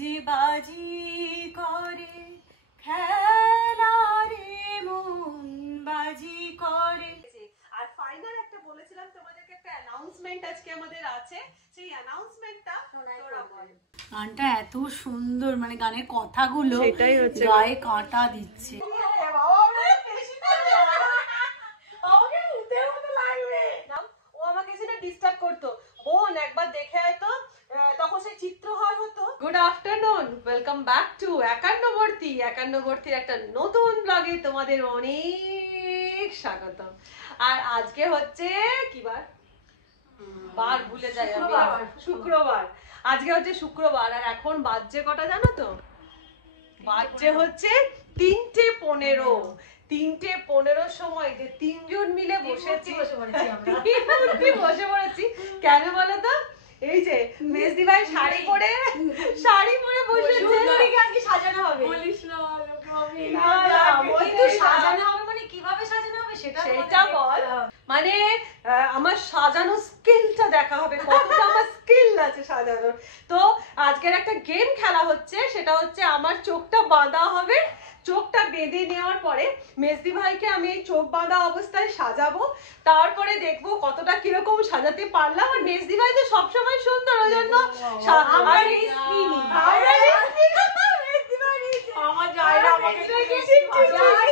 যে বাজি করে খেলা রে মন বাজি করে। আর ফাইনাল একটা বলেছিলাম তোমাদেরকে, একটা অ্যানাউন্সমেন্ট আজকে আমাদের আছে, সেই অ্যানাউন্সমেন্টটা তোরা বল। গানটা এত সুন্দর, মানে গানের কথাগুলো সেটাই হচ্ছে গায়ে কাঁটা দিচ্ছে। ও আমাকে সেটা ডিস্টার্ব করতো, বোন একবার দেখে আয় তো, তখন সেই চিত্রহার হতো। Good afternoon, welcome back to একান্নবর্তী। একান্নবর্তীর একটা নতুন ব্লগে তোমাদের অনেক স্বাগতম। আর আজকে হচ্ছে কি বার? বার ভুলে যাই আমি, শুক্রবার। আজকে হচ্ছে শুক্রবার, আর এখন বাজছে কটা জানো তো? বাজছে হচ্ছে 3:15। 3:15 সময় যে তিনজন মিলে বসেছি, বসে পড়েছি। কেন বলো তো? এই যে মেজদি ভাই শাড়ি পরে বসেছে। সাজানো হবে, বলিস না সাজানো হবে মানে কিভাবে সাজানো হবে সেটা বল। মানে আমার সাজানো স্কিলটা দেখা হবে, কতটা আমার স্কিল আছে সাজানোর। তো আজকের একটা গেম খেলা হচ্ছে, সেটা হচ্ছে আমার চোখটা বাঁধা হবে। চোখটা বেঁধে নেওয়ার পরে মেজদি ভাইকে আমি এই চোখ বাঁধা অবস্থায় সাজাবো, তারপরে দেখবো কতটা কিরকম সাজাতে পারলাম। আর মেজদি ভাই তো সবসময় সুন্দর, ওই জন্য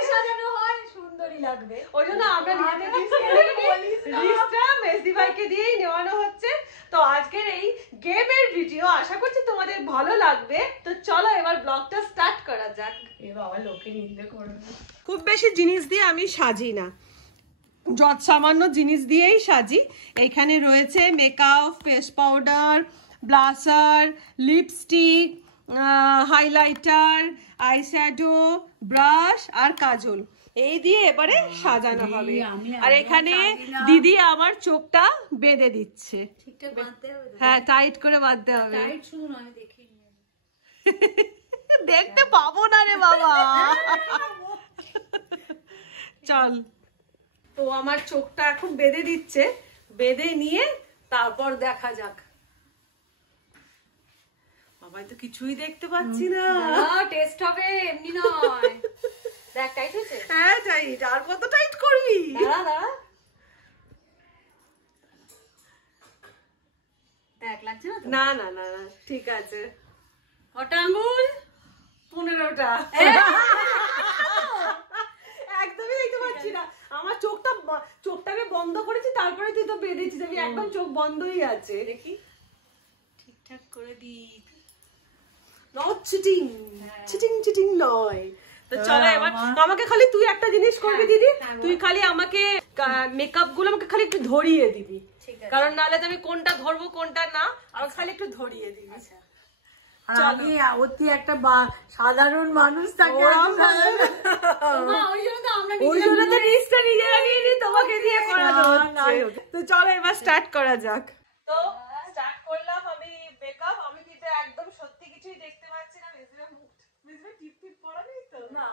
সাজানো হয় সুন্দরই লাগবে, ওই জন্য আমরা মেজদি ভাইকে দিয়েই নেওয়ানো হচ্ছে। তো আজকের এই গেমের ভিডিও আশা করছি তোমাদের ভালো লাগবে। তো চলো এবার ব্লগটা স্টার্ট করা যাক। খুব বেশি জিনিস দিয়ে আমি সাজি না, যত সামান্য জিনিস দিয়েই সাজি। এইখানে রয়েছে makeup, face powder, blusher, lipstick, highlighter, eyeshadow, brush আর কাজল, এই দিয়ে এবারে সাজানো হবে। আর এখানে দিদি আমার চোখটা বেঁধে দিচ্ছে। হ্যাঁ, টাইট করে বাঁধতে হবে। দেখতে পাবো না রে বাবা। চল, তো আমার চোখটা এখন বেঁধে দিচ্ছে, বেঁধে নিয়ে তারপর দেখা যাক। বাবাই তো কিছুই দেখতে পাচ্ছি না। টেস্ট হবে, এমনি নয়। দেখ টাইট হয়েছে? হ্যাঁ টাইট। আর কত টাইট করবি? দেখ লাগছে না? না না না, ঠিক আছে। কটা আঙ্গুল? 15টা। একদমই দেখতে পাচ্ছি না। আমার চোখটাকে বন্ধ করেছি, তারপরে তুই তো বেঁধেছিস। আমি একদম চোখ বন্ধই আছে। দেখি ঠিকঠাক করে দি। নট চিটিং, চিটিং নয়। তো চলো এবার আমাকে খালি তুই একটা জিনিস করবি দিদি, তুই খালি আমাকে মেকআপ গুলো আমাকে খালি একটু ধরিয়ে দিবি, কারণ নাহলে তো আমি কোনটা ধরবো কোনটা না, আমাকে খালি একটু ধরিয়ে দিবি। অতি একটা সাধারণ মানুষ থাকে, ওই জন্য তো লিস্টটা নিজেরা নিয়ে নি, তোমাকে দিয়ে করানো হচ্ছে। তো চলো এবার স্টার্ট করা যাক। তো স্টার্ট করলাম আমি মেকআপ। আমি কিন্তু একদম সত্যি কিছুই দেখতে পাচ্ছি না। টিপ পড়া নেই তো না।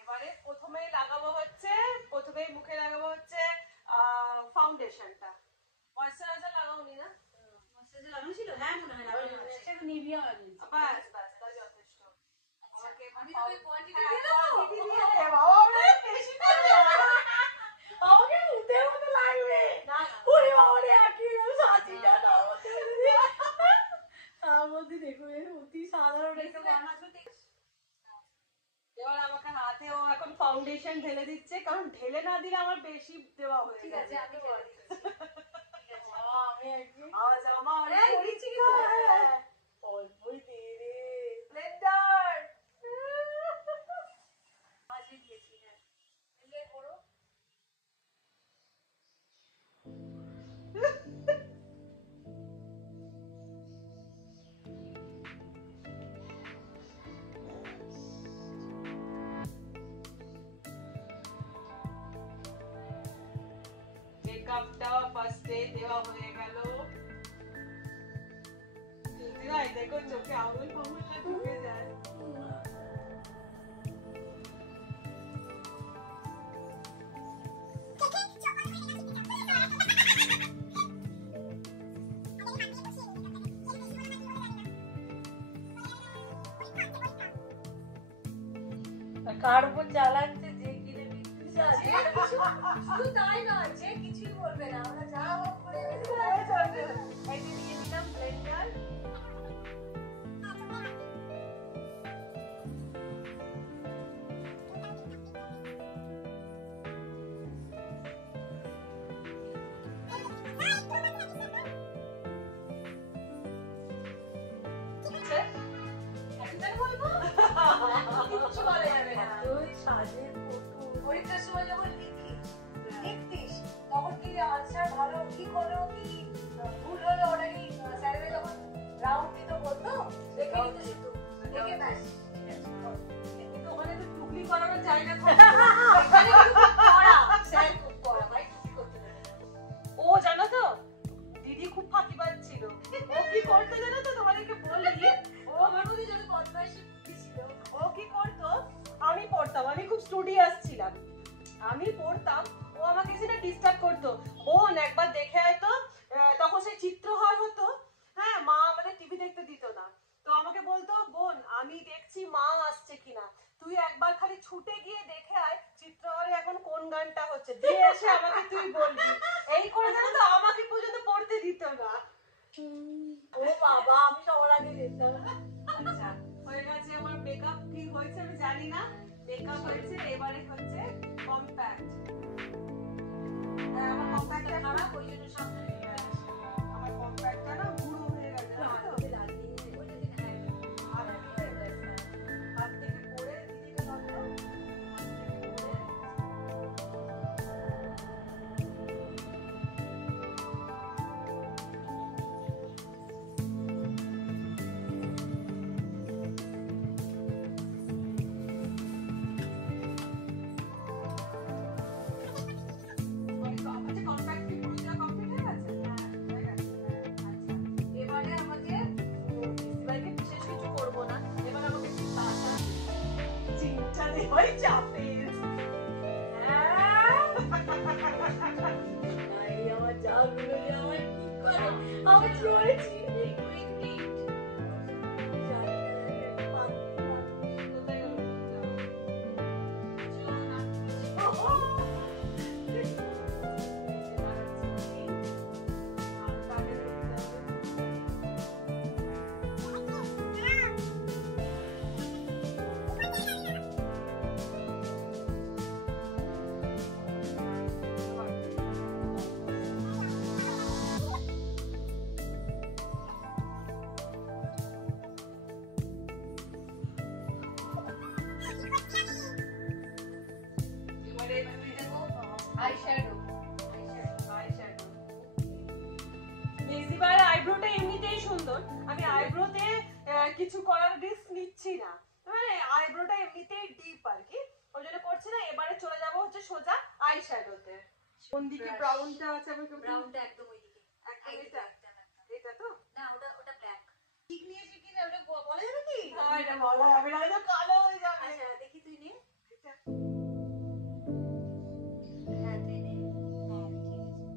এবারে প্রথমেই মুখে লাগাবো হচ্ছে ফাউন্ডেশনটা। ময়শ্চারাইজার লাগাওনি না? ময়শ্চারাইজার লাগানো ছিল? হ্যাঁ মনে হয় লাগানো আছে। এটা নিভিয়া লাগিয়েছি। বাস তাই যথেষ্ট। আমাকে আমি তো ওই কোয়ান্টিটি দিয়ে দেব। বাবা রে, বেশি করে আমাকে উঠের মতো লাগবে না। ওরে বাবা রে, একই সাজিটা দাও তার মধ্যে দেখো অতি সাধারণ একটা বানাতে। এবার আমাকে হাতেও এখন ফাউন্ডেশন ঢেলে দিচ্ছে, কারণ ঢেলে না দিলে আমার বেশি দেওয়া হয়ে ঠিক আছে, আমি ঢেলে দিচ্ছি। ঠিক আছে, আমি একদম আওয়াজ আমার দিচ্ছি অল্পই দিয়ে রে ব্লেন্ডার বাজিয়ে দিয়েছি। হ্যাঁ এলে করো। মেকআপটা ফার্স্টে দেওয়া হয়ে গেল। দেখো চোখে আঙুল ঢুকে যায়। কার উপর চালাচ্ছে যে কিনে শুধু তাই নয়, যে কিছুই বলবে না, আমরা যা হোক করে নিয়ে দিলাম ব্লেন্ডার। কিচ্ছু বলা যাবে না। পরীক্ষার সময় যখন লিখতিস তখন কি আনসার ভালো কি করলো কি ভুল হলো, ওটা কি স্যারেরা যখন রাউন্ড দিত বলতো দেখে নিতে শুধু দেখে ব্যাস। কিন্তু ওখানে তো টুকলি করানো যায় না। এখানে কিন্তু খুব কড়া, স্যার খুব কড়া, ভাই টুকলি করতে দেবে না। ও জানো তো দিদি খুব ফাঁকিবাজ ছিল। ও কি করতে জানো তো, তোমাদেরকে বলি। ও আমার মধ্যে যত বদমাইশি বুদ্ধি ছিল। ও কি করতো, আমি পড়তাম, আমি খুব স্টুডিয়াস ছিলাম, আমি পড়তাম, ও আমাকে সেটা ডিস্টার্ব করতো। বোন একবার দেখে হয়তো, তখন সেই চিত্রহার হতো, হ্যাঁ, মা আমাদের টিভি দেখতে দিত না, তো আমাকে বলতো বোন আমি দেখছি মা আসছে কিনা, তুই একবার খালি ছুটে গিয়ে দেখে আয় চিত্রহারে এখন কোন গানটা হচ্ছে, দিয়ে এসে আমাকে তুই বলবি। এই করে জানো তো আমাকে পর্যন্ত পড়তে দিত না। ও বাবা, আমি সবার আগে যেতাম। আচ্ছা, হয়ে গেছে আমার মেকআপ। কি হয়েছে আমি জানি না, মেকআপ হয়েছে। এবারে হচ্ছে কম্প্যাক্ট। আমার কম্প্যাক্টটা খারাপ, ওই জন্য সামনে আমার কম্প্যাক্টটা না গুঁড়ো হয়ে গেছে, জানো তো? হাত থেকে পড়ে দিদিকে লাগলো, কম্প্যাক্ট কি পুরোটা কমপ্লিট হয়ে গেছে? হ্যাঁ, হয়ে গেছে। আচ্ছা, এবারে আমাকে দিদিভাইকে বিশেষ কিছু করবো না, এবার আমাকে একটু তাড়াতাড়ি চিন্তা দেওয়াই চাপের। আমার জাগুলো যে আমার কি করে, আমি রয়েছি এই কুইন্টি। কোথায় গেল? এবারে তুমি দেখো আইশ্যাডো। মেজিবার আইব্রোটা এমনিতেই সুন্দর, আমি আইব্রোতে কিছু করার রিস্ক নিচ্ছি না, মানে আইব্রোটা এমনিতেই ডিপ আর কি, ওই জন্য করছি না। এবারে চলে যাব হচ্ছে সোজা আই শ্যাডোতে। কোন দিকে ব্রাউনটা আছে? আমি ব্রাউনটা একদম ওইদিকে। একদম এটা, এটা তো না, ওটা ব্ল্যাক। ঠিক নিয়েছি কিনা ওটা বলা যাবে কি? হ্যাঁ, এটা বলা যাবে না, এটা কালো হয়ে যাবে। আচ্ছা, দেখি তুই নে। এটা হ্যাঁ, তুই নে। হ্যাঁ, ঠিক আছে।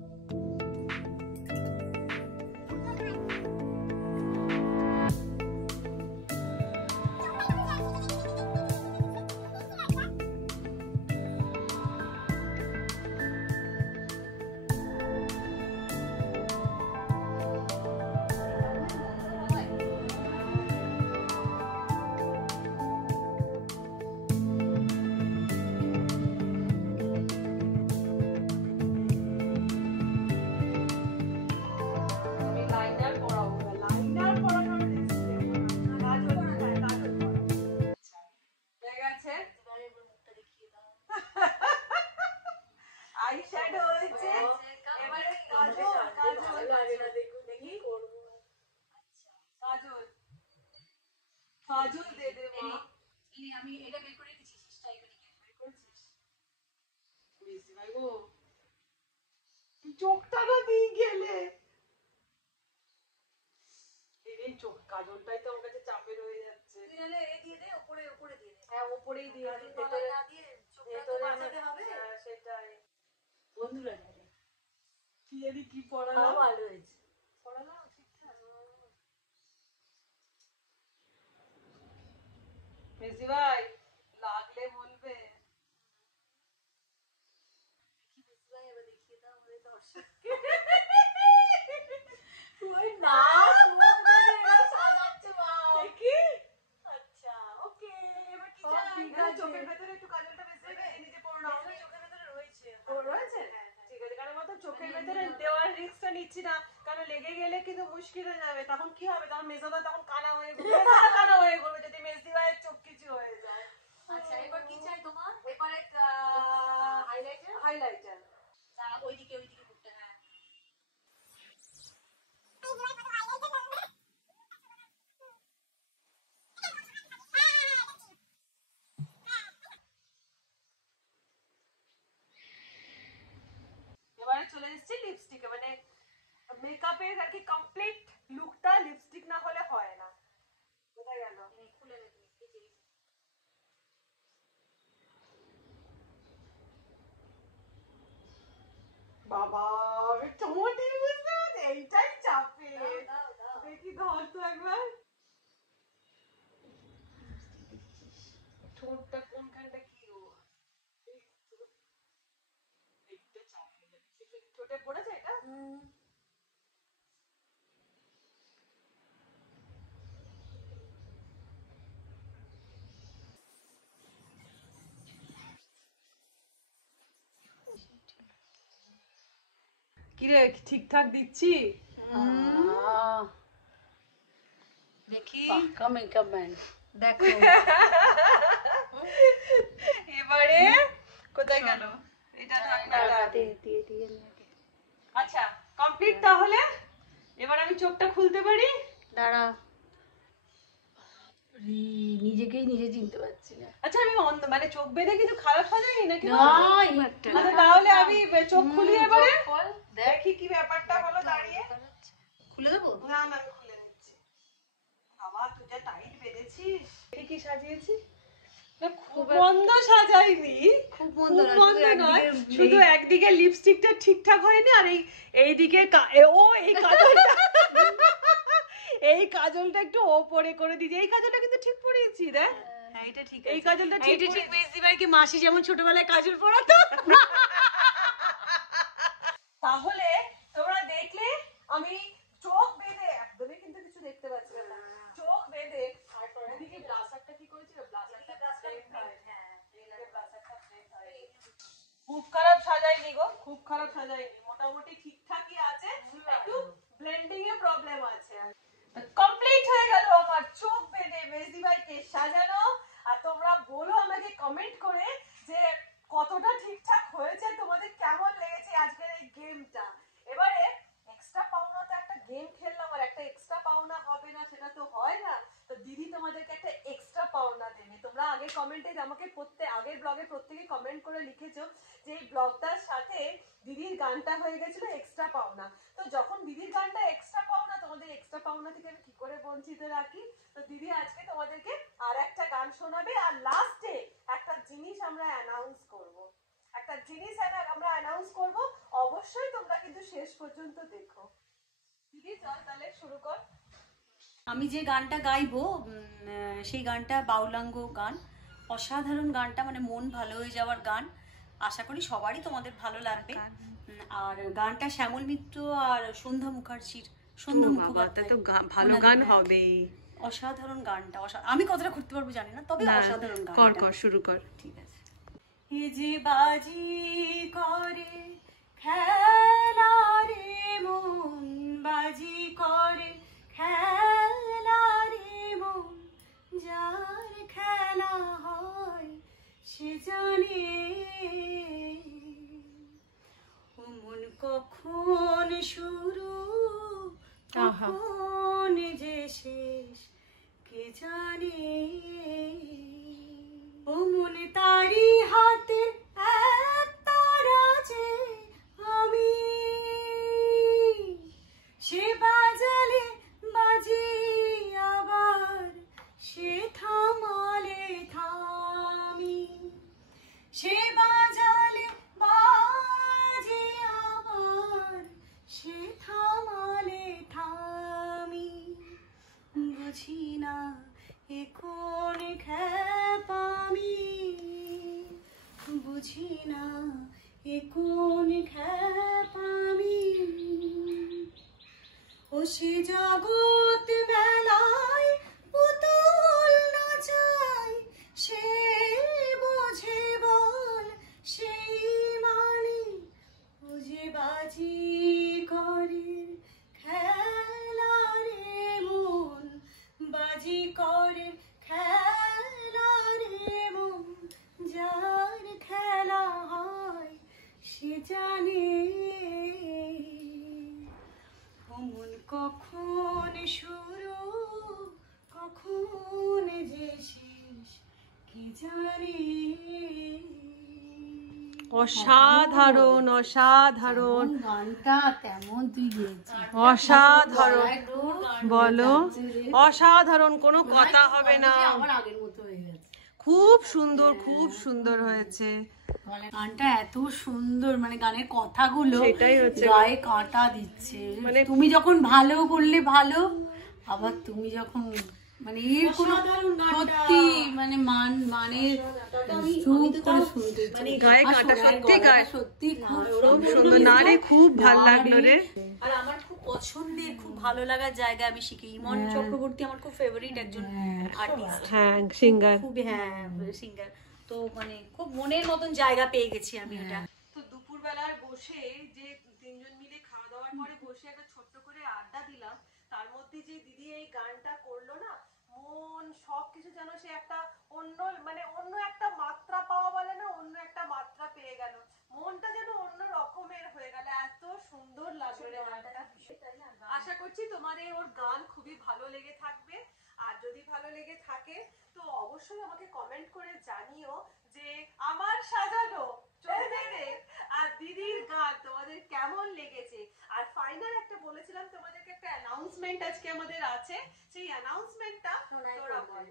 আমি লাইনার পরাবো না, লাইনার পরানোর রিস্ক নেবো না, কাজল, হ্যাঁ, কাজল পরাবো। আচ্ছা, হয়ে গেছে এবারে ওর মুখটা দেখিয়ে দাও। আই শ্যাডো হয়েছে। এবারে কাজল, কাজল, ভালো লাগে না, দেখুন দেখি করবো। আচ্ছা, কাজল, কাজল দে দে মা। আমি এটা বের করে রেখেছি, শেষটা এখানে বের করেছিস? বেশি ভাই গো, তুই চোখটা না দিয়ে গেলে। এই চোখ কাজলটাই তো আমার কাছে চাপের হয়ে যাচ্ছে। তুই নাহলে এ দিয়ে দে, উপরে উপরে দিয়ে দে। হ্যাঁ, উপরেই দিয়ে দিই, তলায় ভেতরে না দিয়ে চোখটা তো ভেতরে বাঁচাতে হবে। হ্যাঁ, সেটাই। বন্ধুরা জানে কি জানি কি পড়ালাম, ভালো হয়েছে। পড়ালাম ঠিকঠাক। মেসি ভাই লাগলে দিচ্ছি না, কারণ লেগে গেলে কিন্তু মুশকিল হয়ে যাবে। তখন কি হবে, তখন মেজদা তখন কানা হয়ে ঘুরবে, কানা হয়ে ঘুরবে যদি মেজদি ভাইয়ের চোখ কিছু হয়ে যায়। আচ্ছা এবার কি চাই তোমার? এবারে হাইলাইটার ওইদিকে করতে। হ্যাঁ এবারে চলে এসেছি লিপস্টিকে, মানে মেকআপের আর কি কমপ্লিট লুকটা লিপস্টিক না হলে হয় না। কোথায় গেল? খুলে নে তুমি। বাবা আমি চমটি বুঝতে পারছি, এইটাই চাপে। দেখি ধর তো একবার ঠোঁটটা কোনখানটা কি ও এইটা চাপে ঠোঁটে পড়েছে এটা। কিরে ঠিকঠাক দিচ্ছি? দেখি পাক্কা মেকআপ ম্যান। দেখো এবারে কোথায় গেল এটা ঢাকনাটা? দিয়ে আচ্ছা কমপ্লিট তাহলে। এবার আমি চোখটা খুলতে পারি? দাঁড়া, নিজেকেই নিজে চিনতে পারছি না। আচ্ছা আমি মানে চোখ বেঁধে কিছু খারাপ সাজাইনি নাকি? না, আচ্ছা তাহলে আমি চোখ খুলি এবারে, দেখি কি ব্যাপারটা হলো দাঁড়িয়ে। খুলে দেবো? না না আমি খুলে নিচ্ছি। বাবা তুই যা টাইট বেঁধেছিস। কি সাজিয়েছি? না খুব মন্দ সাজাইনি, খুব খুব মন্দ নয়, শুধু একদিকে লিপস্টিকটা ঠিকঠাক হয়নি আর এইদিকে এই কাজলটা এই কাজলটা একটু ওপরে করে দিয়েছি। এই কাজলটা কিন্তু ঠিক পরিয়েছি রে। হ্যাঁ এটা ঠিক এই কাজলটা ঠিক ঠিক মেজদি ভাইকে মাসি যেমন ছোটবেলায় কাজল পরাতো। তাহলে তোমরা দেখলে আমি চোখ বেঁধে একদমই কিন্তু কিছু দেখতে পাচ্ছি না, চোখ বেঁধে আর ওদিকে ব্লাশারটা কি করেছিল, খুব খারাপ সাজাইনি গো, খুব খারাপ সাজাইনি, মোটামুটি ঠিকঠাকই আছে, একটু ব্লেন্ডিং এ প্রবলেম আছে। কমপ্লিট হয়ে গেল আমার চোখ বেঁধে মেজদি ভাইকে সাজানো। আর তোমরা বলো আমাকে কমেন্ট করে যে কতটা ঠিকঠাক হয়েছে, তোমাদের কেমন লেগেছে আজকের এই গেমটা। এবারে এক্সট্রা পাওনা তো একটা গেম খেললাম আর একটা এক্সট্রা পাওনা হবে না সেটা তো হয় না, তো দিদি তোমাদেরকে একটা এক্সট্রা পাওনা দেবে। তোমরা আগে কমেন্টে আমাকে আগের ব্লগে প্রত্যেকে কমেন্ট করে লিখেছো যে এই ব্লগটার সাথে দিদির গানটা হয়ে গেছিল এক্সট্রা পাওনা। তো যখন দিদির গানটা এক্সট্রা পাওনা, তোমাদের এক্সট্রা পাওনা থেকে আমি কি করে বঞ্চিত রাখি? তো দিদি আজকে তোমাদেরকে আর একটা গান শোনাবে আর লাস্টে একটা জিনিস আমরা অ্যানাউন্স করব। একটা জিনিস আমরা অ্যানাউন্স করব, অবশ্যই তোমরা কিন্তু শেষ পর্যন্ত দেখো। দিদি চল তাহলে শুরু কর। আমি যে গানটা গাইবো সেই গানটা বাউলাঙ্গ গান, অসাধারণ গানটা, মানে মন ভালো হয়ে যাওয়ার গান। আশা করি সবারই তোমাদের ভালো লাগবে। আর গানটা শ্যামল মিত্র আর সন্ধ্যা মুখার্জির, সন্ধ্যা মুখোপাধ্যায়, ভালো গান হবে। অসাধারণ গানটা, আমি কতটা করতে পারবো জানি না, তবে অসাধারণ গান। কর শুরু কর। ঠিক আছে। এ যে বাজি করে খেলা রে মন, বাজি করে খেলা রে মন, যার খেলা হয় সে জানে ও মন কখন শুরু কখন যে শেষ কে জানে। ও মন তারি হাতে এক তারা যে আমি, সে বাজালে বাজি আবার সে থামালে থামি, সে বাজালে বাজি আবার সে থামালে থামি। বুঝি না এ কোন খ্যাপামি, বুঝি না এ কোন খ্যাপামি। ও সে জগৎ মেলায় পুতুল নাচায়, সে বোঝে বল সেই মানে ও যে বাজি করে ঝড়ের খেলা রে মন, যার খেলা হয় সে জানে মন কখন শুরু কখন যে শেষ কি জানে। অসাধারণ অসাধারণ গানটা তেমন তুই গেয়েছিস, অসাধারণ, বলো অসাধারণ, কোনো কথা হবে না, আমার আগের মতো হয়ে গেছে। খুব সুন্দর, খুব সুন্দর হয়েছে। গানটা এত সুন্দর, মানে গানের কথাগুলো সেটাই হচ্ছে গায়ে কাঁটা দিচ্ছে। মানে তুমি যখন ভালো করলে ভালো, আবার তুমি যখন মানে এর কোনো সত্যি মানে মানের চুপ করে শুনতে মানে গায়ে কাঁটা, সত্যি গায়ে সত্যি খুব খুব সুন্দর। না রে, খুব ভালো লাগলো রে। আর আমার খুব পছন্দের, খুব ভালো লাগার জায়গা আমি শিখি। ইমন চক্রবর্তী আমার খুব ফেভারিট একজন আর্টিস্ট, হ্যাঁ, সিঙ্গার। খুব, হ্যাঁ সিঙ্গার। তো মানে খুব মনের মতন জায়গা পেয়ে গেছি আমি এটা। তো দুপুরবেলার বসে যে তিনজন মিলে খাওয়া দাওয়ার পরে বসে একটা ছোট্ট করে আড্ডা দিলাম, তার মধ্যে যে দিদি এই গানটা করলো না, মন সবকিছু যেন সে একটা অন্য মানে অন্য একটা মাত্রা পাওয়া বলে না, অন্য একটা মাত্রা পেয়ে গেল, মনটা যেন অন্য রকমের হয়ে গেল। এত সুন্দর লাগলো রে গানটা। আশা করছি তোমাদের ওর গান খুবই ভালো লেগে থাকবে। আর যদি ভালো লেগে থাকে তো অবশ্যই আমাকে কমেন্ট করে জানিও যে আমার সাজানো চলবে আর দিদির গান তোমাদের কেমন লেগেছে। আর ফাইনাল একটা বলেছিলাম তোমাদেরকে, একটা অ্যানাউন্সমেন্ট আজকে আমাদের আছে, সেই অ্যানাউন্সমেন্টটা তোরা বল।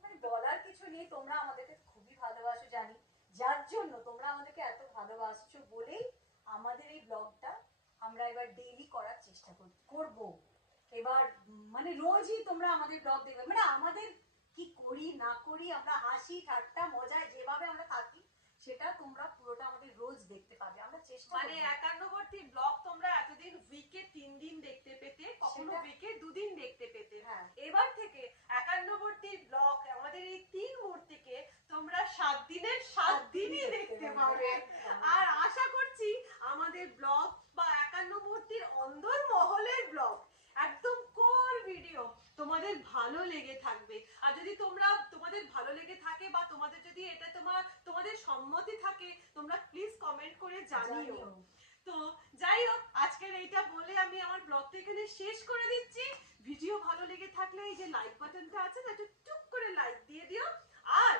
মানে বলার কিছু নেই, তোমরা আমাদেরকে খুবই ভালোবাসো জানি, যার জন্য তোমরা আমাদেরকে এত ভালোবাসছো বলেই আমাদের এই ব্লগটা আমরা এবার ডেইলি করার চেষ্টা করব। এবার মানে রোজই তোমরা আমাদের ব্লগ দেখবে, মানে আমাদের কি করি না করি, আমরা হাসি ঠাট্টা মজায় যেভাবে আমরা থাকি সেটা তোমরা পুরোটা আমাদের রোজ দেখতে পাবে। আমরা চেষ্টা মানে করব। একান্নবর্তী ব্লগ তোমরা এতদিন উইকে 3 দিন দেখতে পেতে, কখনো উইকে 2 দিন দেখতে পেতে, হ্যাঁ। এবার থেকে একান্নবর্তী ব্লগ আমাদের এই 3 মূর্তিকে তোমরা 7 দিনের 7 দিনই দেখতে পাবে। আর আশা করছি আমাদের ব্লগ বা একান্নবর্তীর অন্দর মহলের ব্লগ একদম কোর ভিডিও তোমাদের ভালো লেগে থাকবে। আর যদি তোমাদের ভালো লেগে থাকে বা তোমাদের যদি এটা তোমাদের সম্মতি থাকে, তোমরা প্লিজ কমেন্ট করে জানিও। তো যাই হোক, আজকের এইটা বলে আমি আমার ব্লগটা এখানে শেষ করে দিচ্ছি। ভিডিও ভালো লেগে থাকলে এই যে লাইক বাটনটা আছে না, একটু টুক করে লাইক দিয়ে দিও। আর